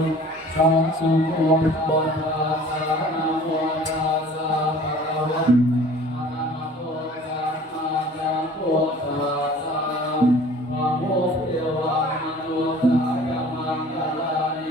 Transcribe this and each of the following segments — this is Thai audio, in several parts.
นสังสุโฆโตตัสสะนะโมตัสสะภะคะวะอะระหะโตสัมมาสัมพุทธัสสะนะโมเทวามนุสายมังคลานิ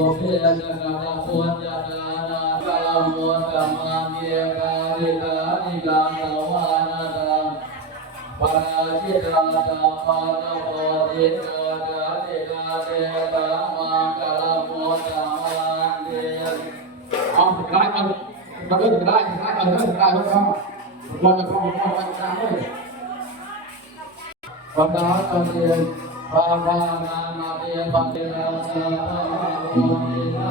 ไหนลำโพงไปถึงไหนบ้างปาจิตาตาปาตโพธิกาจาติกาเตตามังกลโมตังวันเดเอาได้เอาเราเลิกได้ได้เอาเลิกได้แล้วก็เราจะเข้าไปเข้าไปทางเลยปตาตเต ปาปานามาเตปะเตนะสะโมทินา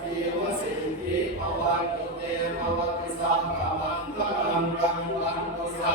คีวสิทธิภวตุเตภวติสัมภะมันตรังกังวันตุสั